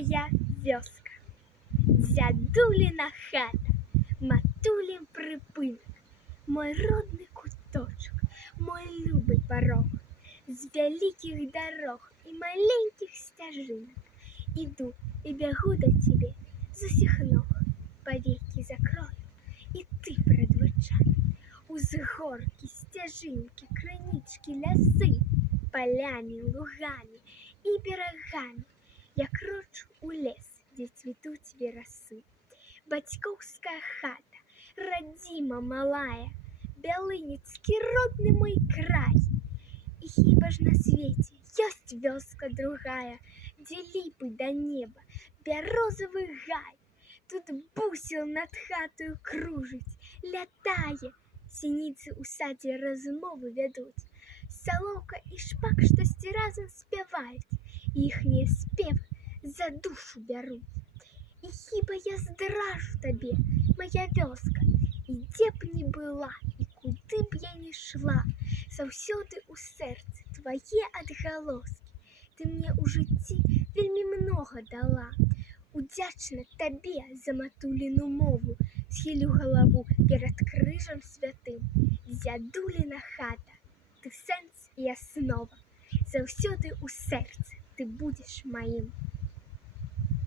моя вёска, дзядуліна хата, матулін прыпынак, мой родны куточак, мой любы парог. З вялікіх дарог і маленькіх сцяжынак іду і бягу да цябе з усіх ног. Павекі закрою, і ты перад вачамі. Узгоркі, сцяжынкі, крынічкі, лясы, палямі, лугамі і берагамі я крочу ў лес, дзе цвітуць верасы. Бацькоўская хата, радзіма малая, бялыніцкі родны мой край. І хіба ж на свеце ёсць вёска другая, дзе ліпы да неба, бярозавы гай. Тут бусел над хатою кружыць, лятае, сініцы ў садзе размовы вядуць. Салоўка і шпак штосьці разам спяваюць, іхнія спевы за душу бяруць. І хіба я здражу табе, моя вёска, і дзе б ні была, і куды б я ні шла, заўсёды ў сэрцы твае адгалоскі. Ты мне ў жыцці вельмі многа дала. Удзячна табе за матуліну мову, схілю галаву перад крыжам святым. Дзядуліна хата, ты сэнс і аснова, заўсёды ў сэрцы ты будзеш маім.